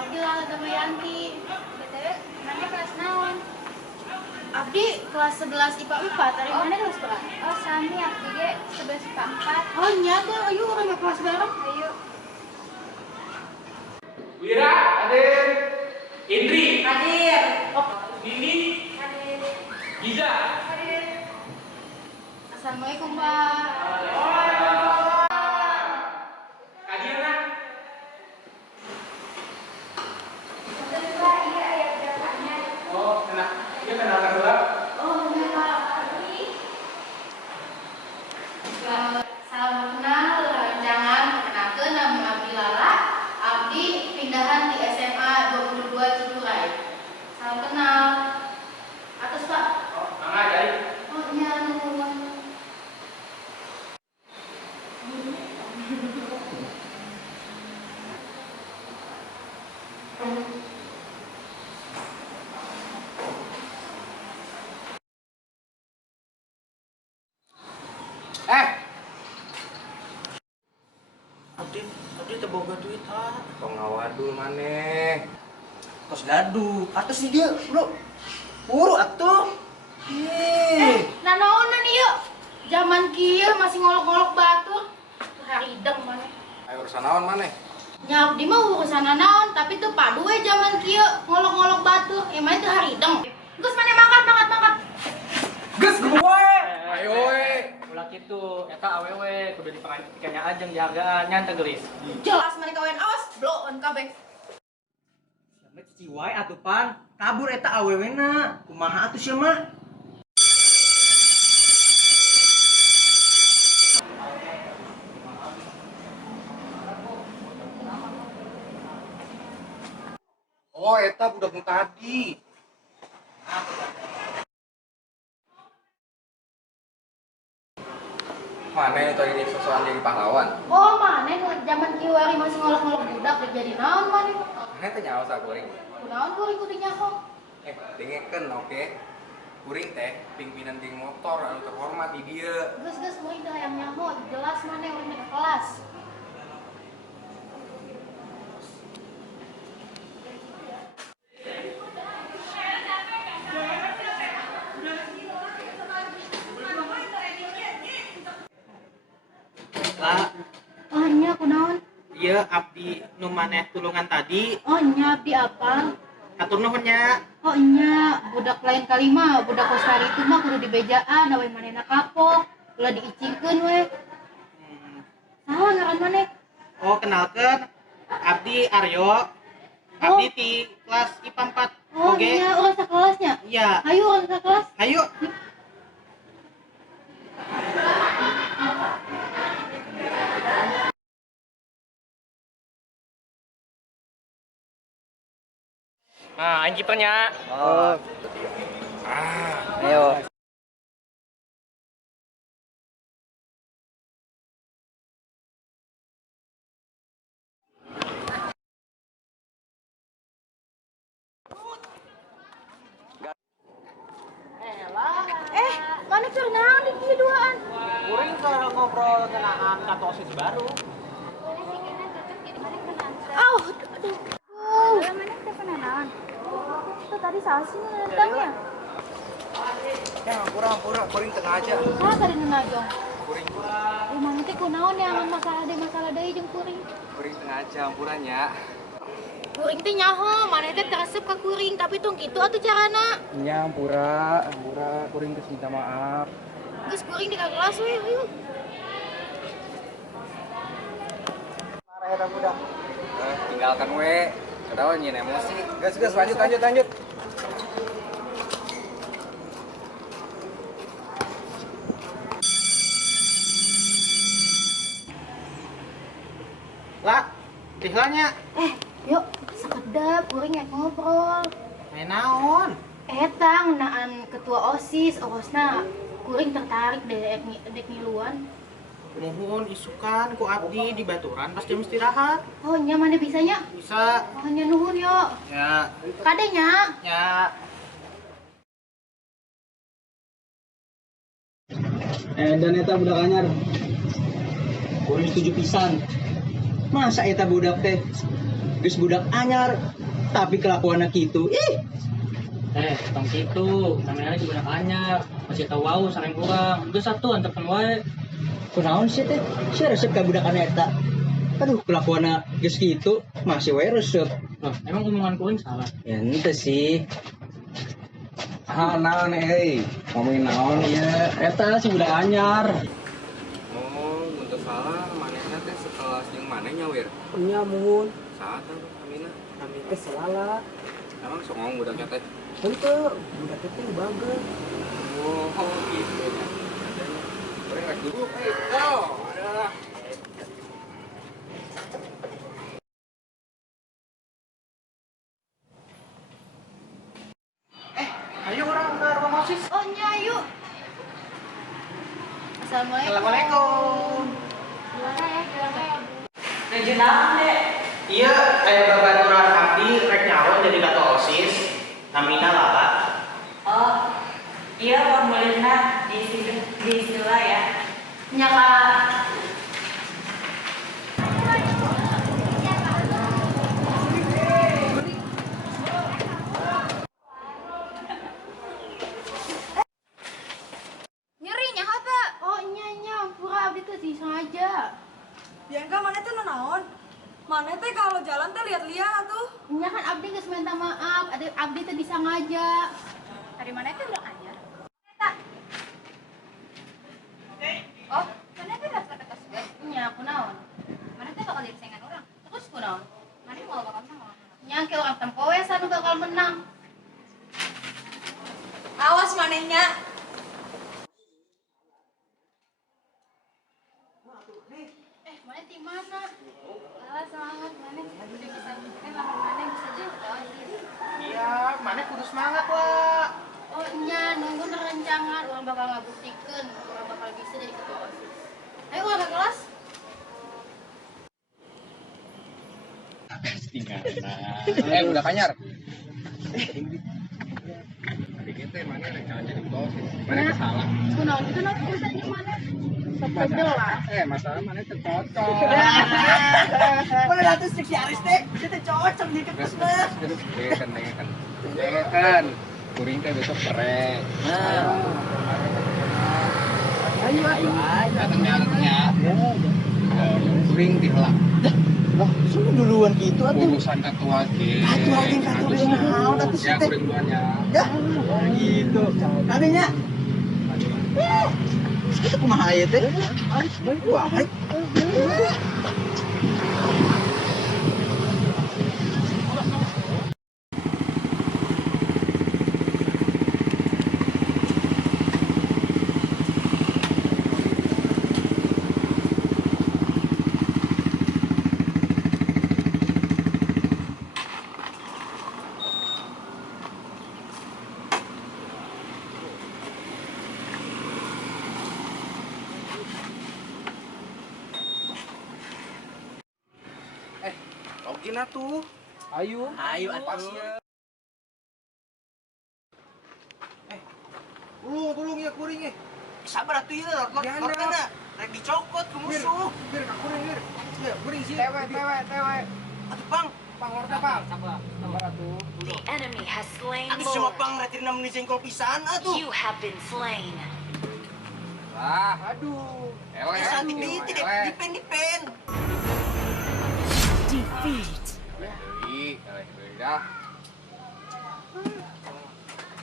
Abdi lah Damayanti. BTW, mana kelas naon? Abdi kelas 11 IPA 4. Dari mana kelas berapa? Oh, sami abdi ge 11 IPA 4. Oh, nyata. Ayo orang kelas bareng. Ayo. Wira, hadir. Indri, Hadir. Oh, Nini, Hadir. Giza. Hadir. Assalamualaikum, Pak. Kadiana. Pak, iya ayat jawabannya. Oh, dia kenalkan dulu. Oh, iya, Pak. Salam kenal, jangan perkenalkan nama Abdi Lala. Abdi pindahan di SMA 22 Ciburai. Salam kenal. Atas, Pak. Oh, Mangga Jai. Oh, iya, nuhun. Abdi teu boga duit Tong ngawadul maneh. tos gaduh atus sih dia bro buru atuh Nah, naonan ieu? Zaman kieu masih ngolok-ngolok batur. Harideng maneh. Ayo urusan naon maneh? Nya abdi mah urusan naon, tapi teu padu we zaman kieu ngolok-ngolok batur. Emang teu harideng. Geus maneh mangkat. ges gue wae Ayo we. Ulah kitu, eta awewe kudu diperhatikannya aja jagaan nya teu geulis. Jelas maneh kawen awas bloon kabeh. sampe cici wae atuh pan kabur eta awewena kumaha atuh sia mah Oh, eta budak nu tadi. Maneh tadi ini sosokan jadi pahlawan. Oh, maneh zaman kieu wari masih ngolok-ngolok budak udah jadi naon maneh? Maneh teh nyaho sakuring. Kunaon kuring kudu nyaho? Dengekeun oke. Kuring teh pimpinan geng motor anu terhormat di dieu. Geus kuring teh hayang nyaho, jelas maneh urang ke kelas. lah Oh, nya kunaon? ieu abdi nu maneh tulungan tadi Oh, nya abdi apa? atur nuhun nya Oh, nya budak lain kali mah budak kosari itu mah kudu dibejaan awe manehna kapok. Ulah diicingkeun we. Salah ngaran maneh? oh kenalkeun abdi Aryo abdi di kelas IPA 4 Oh, oge nya urang sakelasnya. iya Ayo urang sakelas. ayo Nah, aing kipernya. oh Ayo. Mana pernah di dieu duaan? Kuring keur ngobrol kenaan katosis baru. Mana sih kena cocok jadi mana kenal. Aduh. Lah mana teh pernah naon? Itu tadi salah sih nentangnya. Ya, pura kuring tengah aja. Salah tadi nenajong. Kuring Mana teh kunaon yang masalah deui jeung kuring. kuring tengah aja ampurannya. Kuring teh nyaho, maneh teh teresep ka kuring, tapi tong kitu atuh carana. Nya ampura kuring geus minta maaf. Geus kuring di ka kelas we, ayo. Tinggalkan we. Kadawan nyin emosi. Gas lanjut. lah dihlanya Yuk, sakedap kuring yang ngobrol. main naon Eta ngeunaan ketua OSIS, orosna kuring tertarik dek ngiluan. nuhun isukan ku abdi di baturan pas jam istirahat Oh, nya mana bisanya? bisa Oh, nya nuhun yo. ya Kadenya. ya Dan eta budak anyar kuring setuju pisan masa eta budak teh geus budak anyar tapi kelakuanna kitu. Ih, Tong kitu, namanya juga udah anyar, masih tahu wow sareng kurang. Geus satu antepan wae. kunaon sih teh? Si resep ka budak eta. Aduh, kelakuanna geus kitu, masih wae resep. Loh, emang omongan kuring salah. Ya ente sih. Naon ngomongin naon Ya, eta si budak anyar. oh untuk salah manehna teh sekelas jeung maneh nyawir Nya mun, saat kamina kami teh salala. emang sok ngomong budaknya teh Henteu, budak teh bageus. oh gitu ya urang rek duduk go adalah Ayo orang ke rumah OSIS. Oh, nyayu. Assalamualaikum. Assalamualaikum. Gimana ya, gimana? Rejenahan deh. Iya, aya babaturan abdi rek nyawa jadi ketua OSIS. Namina Lala. Oh, iya formulirnya diisi lah ya. Nya Kak. Nyerinya apa? Oh, nya pura abdi teh disengaja. Bianca mana teh naon? Mana teh kalau jalan teh lihat-lihat tuh. Nya kan abdi geus minta maaf, abdi teh disengaja. Dari mana itu udah anyar? Eta. Oh, mana itu udah kata gas. Nya kunaon? Mana teh bakal jadi saingan orang. Terus kunaon? Mana mau bakal sama. Nya ke orang tempoe sanu bakal menang. Awas manehnya. Mana di mana? Ah, semangat mana? Udah bisa lamun mana bisa jadi Iya, mana kudu semangat lah. Oh, nya nunggu rencangan orang bakal ngabuktikan, orang bakal bisa jadi ketua OSIS. Ayo orang ke kelas. budak anyar adik kita mana rek jadi bos mana kesalah Kunaon itu nanti bisa di mana? Sebelah. masalah mana tercocok Mana atuh si Aris teh? Kita cocok di kampus mah. kan kuring teh besok perek Ayo. datangnya kuring dihelak Wah, sungguh duluan gitu atuh. urusan ketua ge Ketua naon atuh si ya teh? kuring duluan ya Ya, gitu. Tadinya. Itu kumaha aya teh? Wah, login atuh ayo atuh. tulung ya kuring Sabar atuh ieu, lord-lordna rek dicokot ku musuh. biar ka kuring biar ya kuring sih tewe Atuh Pang, pangorda bang sabar atuh The enemy has slain atuh semua Pang retirna mun jengkol pisan atuh. You have been slain. lah aduh Cantik di dipen. Defeat. dah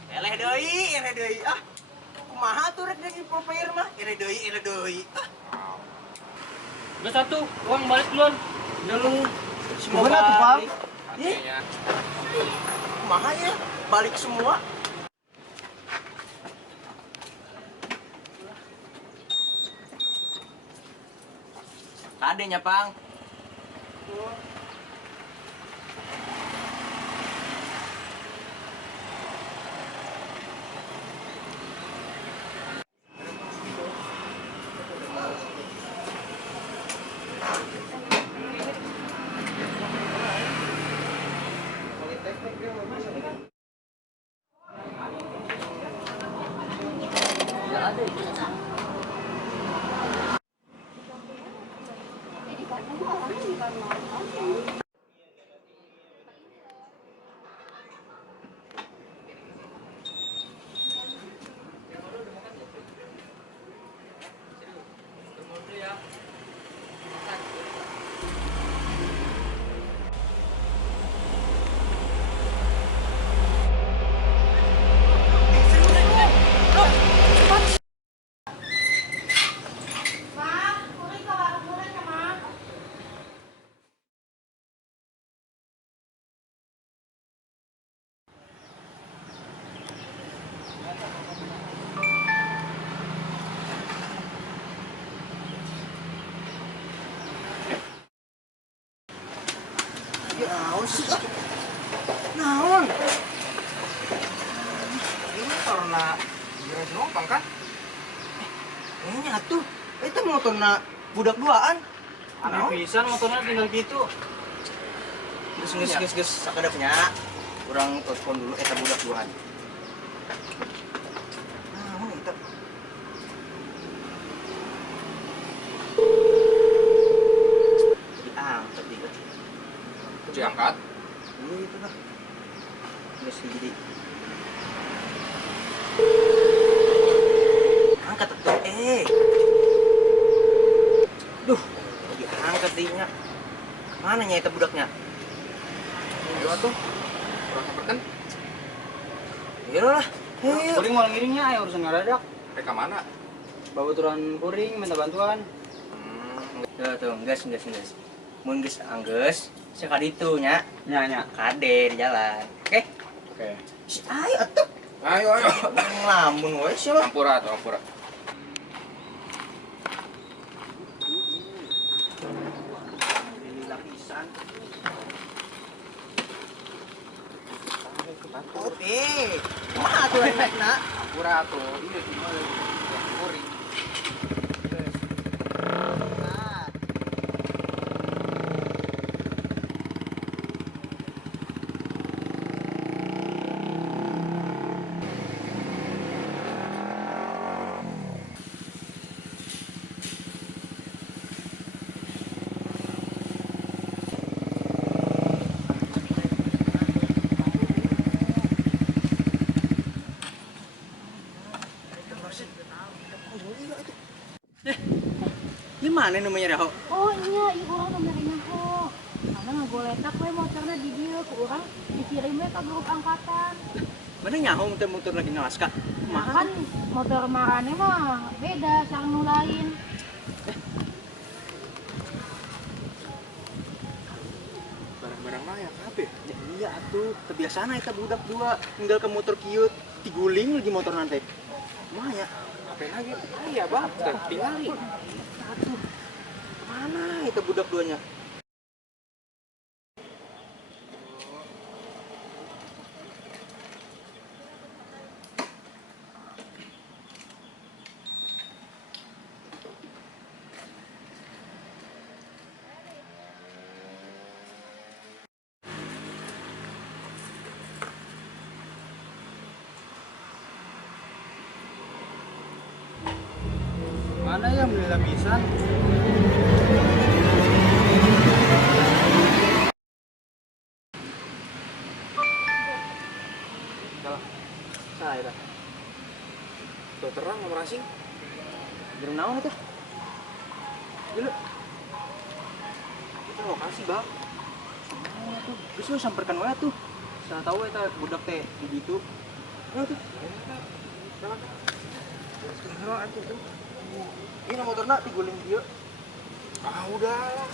Eleh deui. Ah. Kumaha tuh rek jadi pro player mah? Eleh deui. Ah. Geus satu, uang balik duluan. Udah lu semua Gimana tuh, Pang? Ih, artinya kumaha ya? Balik semua. Adanya, Pang. sih? Naon? Ini karena dia numpang kan? Kayaknya atuh, itu motorna budak duaan. Aneh pisan motornya tinggal gitu. Geus sakadapnya. Urang telepon dulu eta budak duaan. Naon eta? Diangkat dia. Diangkat. Iya itu lah. Geus jadi. Angkat tuh, Duh, diangkat dinya. Mana nya eta budaknya? Ayo atuh. Kurang sabarkan. Iya lah. Hei, Kuring mau ngiringnya, ayo urusan ngaradak. Mereka mana? Bawa turan kuring, minta bantuan. tuh, geus. Mun geus anggeus, sekali itu nya. Nya. Kade di jalan. Oke? Oke. Si ayo atuh. Ayo. Ngelamun we sia. Ampura. Lapisan. Kumaha atuh naikna? Ampura tuh. Iya gimana? Kuring. Gimana namanya Raho? Oh iya, ibu orang nomornya kok. Karena ngagoletak we motornya di dia ke orang dikirimnya ke grup angkatan. Mana nyaho muter-muter lagi ngalaska? Nah kan motor marane mah beda sareng nu lain. Barang-barang mah ya kabeh. Ya iya atuh, kebiasaan eta budak dua ninggal ke motor kieu tiguling lagi motor nanti. Kumaha ya? Apa lagi? Iya, Bang. Tinggali. Aduh. Kemana eta budak duanya? Mana yang beli lapisan? Saya dah. Tuh terang nomor asing. Jeung naon eta? Dulu. Kita lokasi, Bang. Oh, tuh. Geus we samperkan we tuh. Saya tahu eta budak teh di ditu. Ayo tuh. Sekarang atuh tuh. Ini motorna diguling dieu. Ah, udah.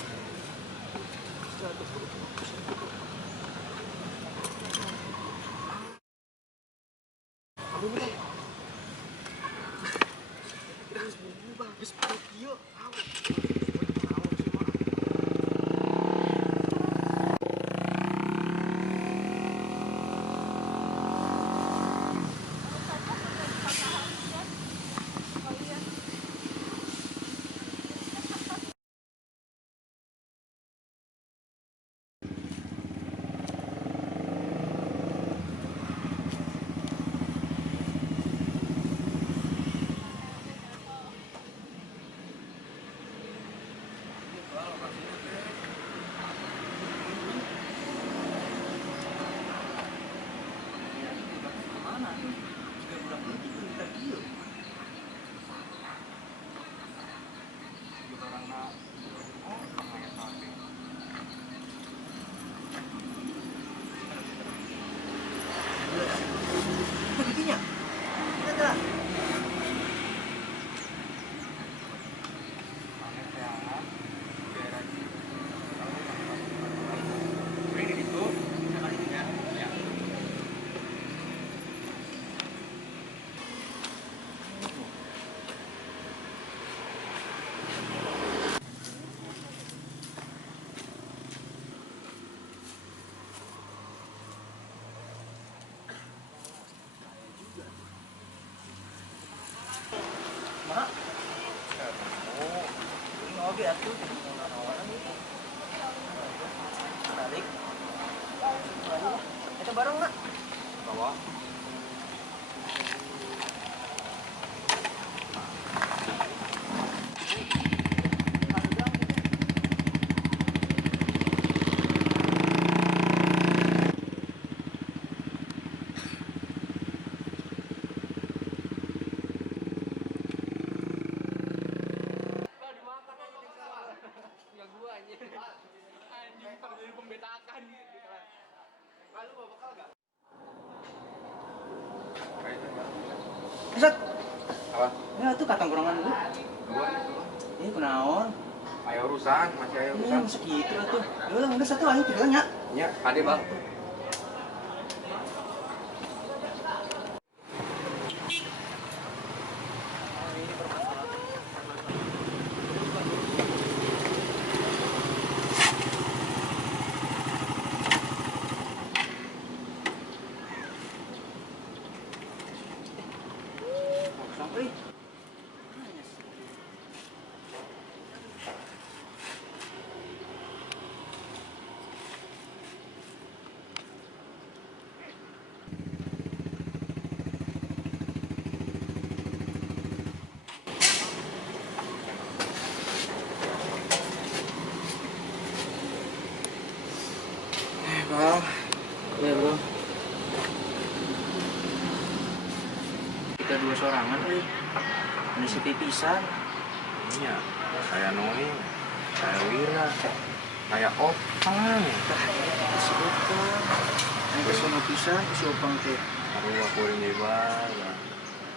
tuh. Balik. Kita bareng nggak? Bawa. Ustaz, Apa? ya tuh katang kurangan dulu. Dua. Ini kunaon? Ayo urusan, masih ayo Ini urusan. segitu lah tuh. Ya udah, udah satu aja tinggalnya. Ya, ade bang. Sampai. Bang. Iya, Bro. Kita dua sorangan, euy. Ini sepi pisan. Iya, saya Noe, saya Wira, saya Opang. Si Opang. Ini kesono pisan si Opang teh. Aduh, aku ini bang.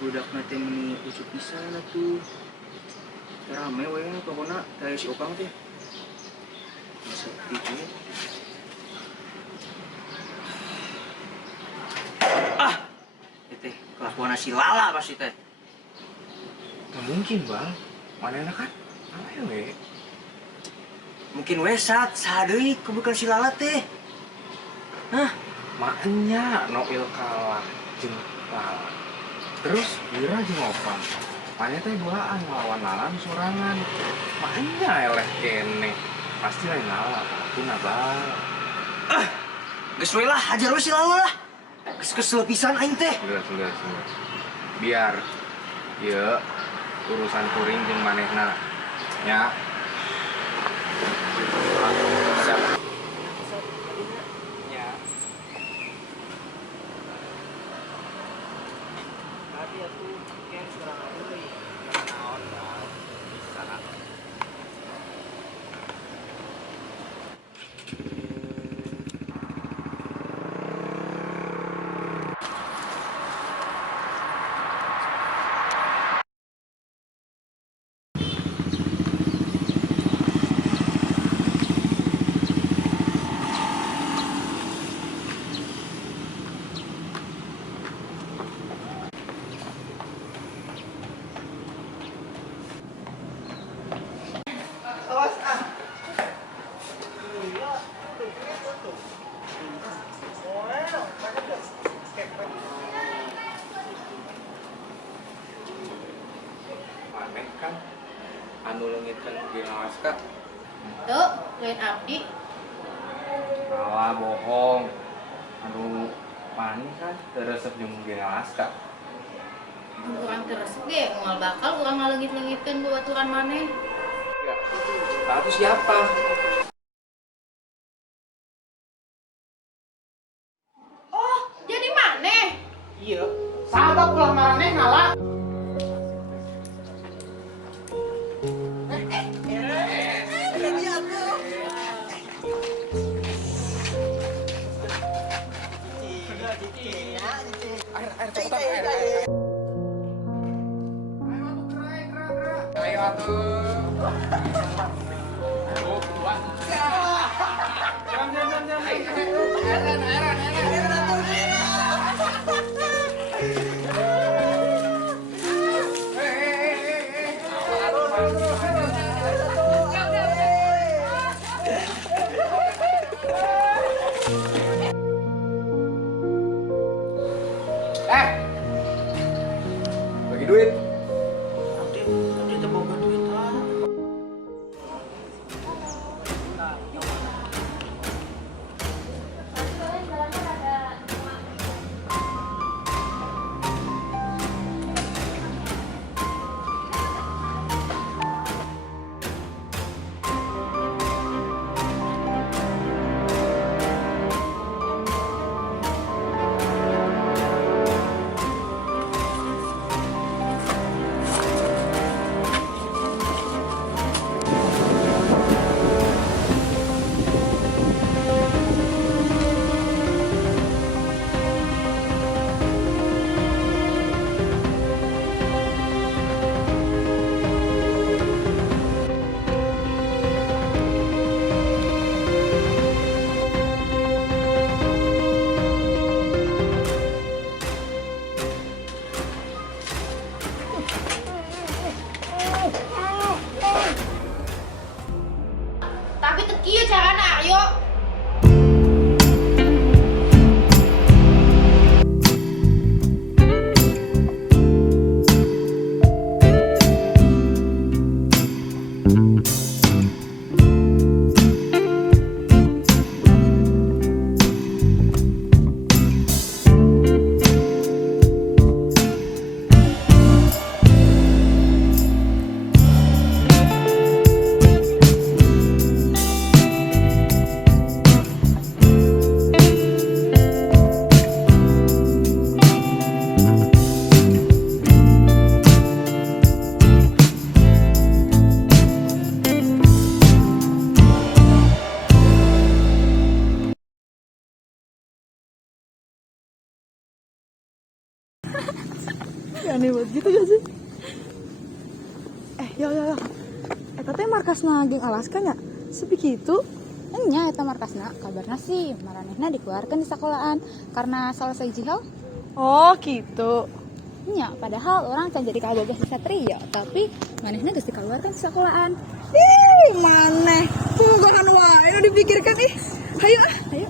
Budak teh meni ucup pisan atuh. Rame we pokona kayak si Opang teh. Sepi teh. Teh kelakuan si Lala pasti teh. Nggak mungkin bang, mana enak kan? Apa ya we? Mungkin wesat, sadeuy kebukan si Lala teh. Hah? Maknya Noel kalah jeung Lala. Terus Wira jeung Opang. Mana teh duaan ngelawan Lala nu sorangan. Maknya eleh kene. Pasti lain Lala, tuna bang. Geus we lah, hajar we si Lala lah. Geus kesel pisan aing teh. Sudah. Biar, ya urusan kuring jeung manehna, ya. Siap. Ya. Tadi aku kan sorangan euy. Naon bang? Bisa. Maneh kan anu leungitkeun Ginawaska. Tuh, lain abdi. Salah bohong. Anu maneh kan teu resep jeung Ginawaska. Kurang teresep ge, moal bakal urang ngaleungit-leungitkeun babaturan maneh. Ya. Nah, itu siapa? Oh, jadi maneh? Iya. Sahabat pulang marane ngalah. Ayo atuh. Bagi duit. Abdi teu boga duit ah. Aneh banget gitu gak sih? Yo. Eta teh markasna geng Alaska nya. Sepi kitu. Nya eta markasna kabarna sih maranehna dikeluarkan di sekolahan karena salah sahiji hal. Oh, gitu. Nya padahal orang can jadi kabogoh di Satria, tapi manehna geus dikeluarkan di sekolahan. Ih, maneh. Tungguan wae nu dipikirkan ih. Hayu ah. Ayo.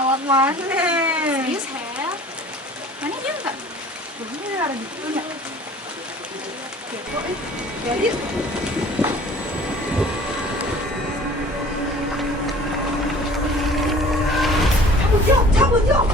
Awak maneh. Serius, Hel? Mana dia enggak? Belum ada gitu nya. Ya, yuk. Cabut yuk.